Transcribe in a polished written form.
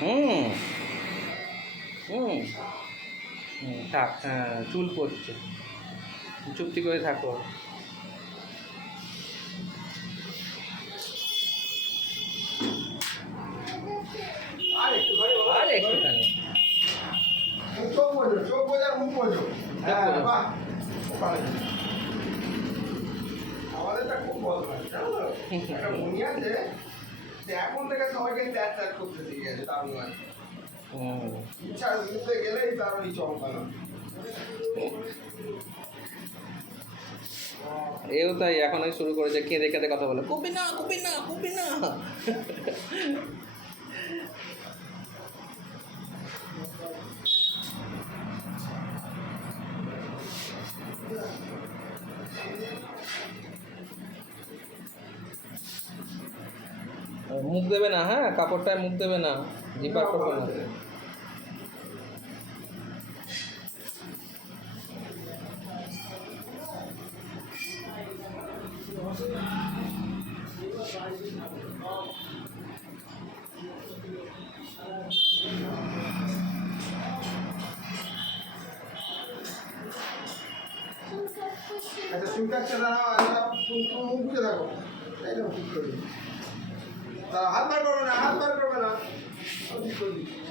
হুম হুম হুম, থাক, হ্যাঁ চুল পড়ছে, চুপটি করে থাকো। আর একটুখানি চোখ বোঝো, চোখ বোঝার মুখ বোঝো। হ্যাঁ বোঝো। বাহ, আমাদেরটা খুব বদমাস জানো তো, একটা মনি আছে যে এখন থেকে সবাইকে ত্যাগ ত্যাগ করতে শিখে গেছে, তার নয় হুম। ইচ্ছার বিরুদ্ধে গেলেই তার ওই চমকানো। এও তাই এখন শুরু করেছে, কেঁদে কেঁদে কথা বলে, কপি না কপি না কপি না। মুখ দেবে না, হ্যাঁ কাপড়টায় মুখ দেবে না, জিপার করবে না। আচ্ছা চুল কাটছে, দাঁড়াও, আচ্ছা তুমি মুখ বুঝে থাকো, তাই না ঠিক করি, হাত বার করবে না, হাত বার করবে না, ঠিক করি।